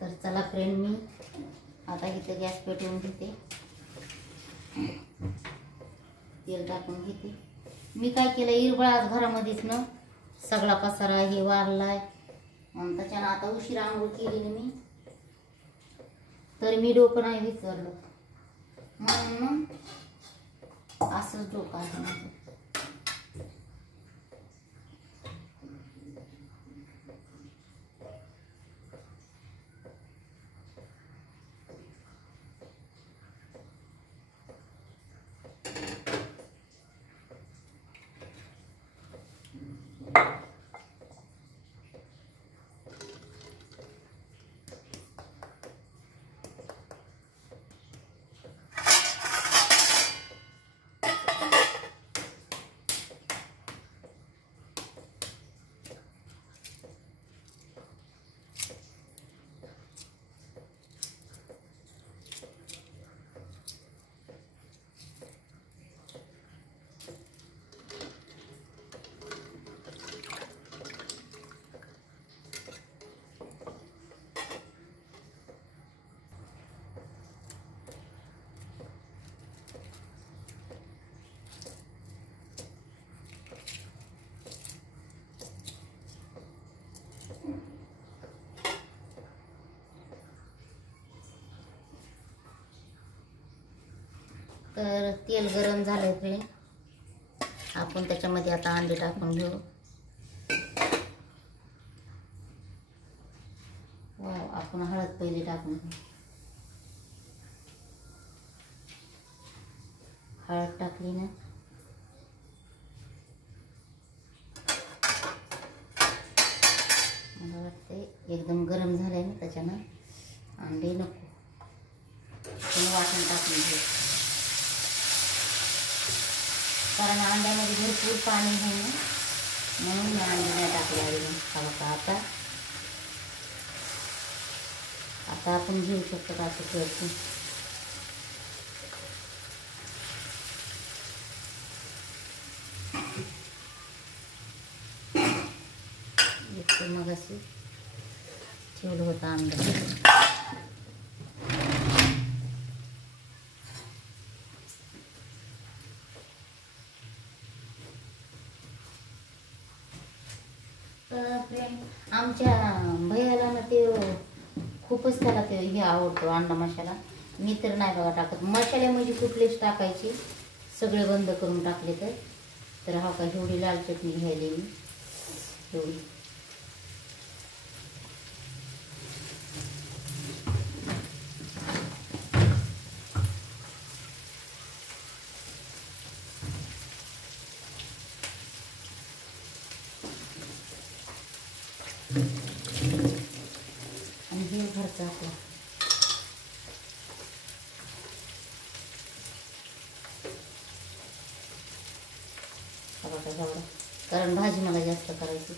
तर चला फ्रेंड, मी आता इथं गॅस पेटवून घेते, तेल टाकून घेते. मी काय केलं, इरबळ आज घरामध्येच ना सगळा पसारा हे वारलाय आणि त्याच्यानं आता उशीर आंघोळ केली ना मी, तरी मी डोकं नाही विचारलं म्हणून असंच डोकं आहे माझं. तर तेल गरम झालंय फ्रेंड, आपण त्याच्यामध्ये आता अंडे टाकून घेऊ. आपण हळद पहिले टाकून घेऊ. हळद टाकली ना, मला वाटतंय एकदम गरम झालंय ना, त्याच्यानं अंडे नको, वाटण टाकून घेऊ. कारण अंड्यामध्ये भरपूर पाणी आहे ना, म्हणून मी अंडे नाही टाकले आता आता आपण घेऊ शकतो का असं करतो. मग असे ठेवलं होतं अंडा. आमच्या भैयाला ना ते खूपच त्याला ते हे आवडतो अंडा मसाला. मी तर नाही बघा टाकत मसाले, म्हणजे कुठलेच टाकायचे, सगळे बंद करून टाकले. तर हा का एवढी लाल चटणी घ्यायली मी, एवढी. आणि हे घरचं आपलं एवढं, कारण भाजी मला जास्त करायची.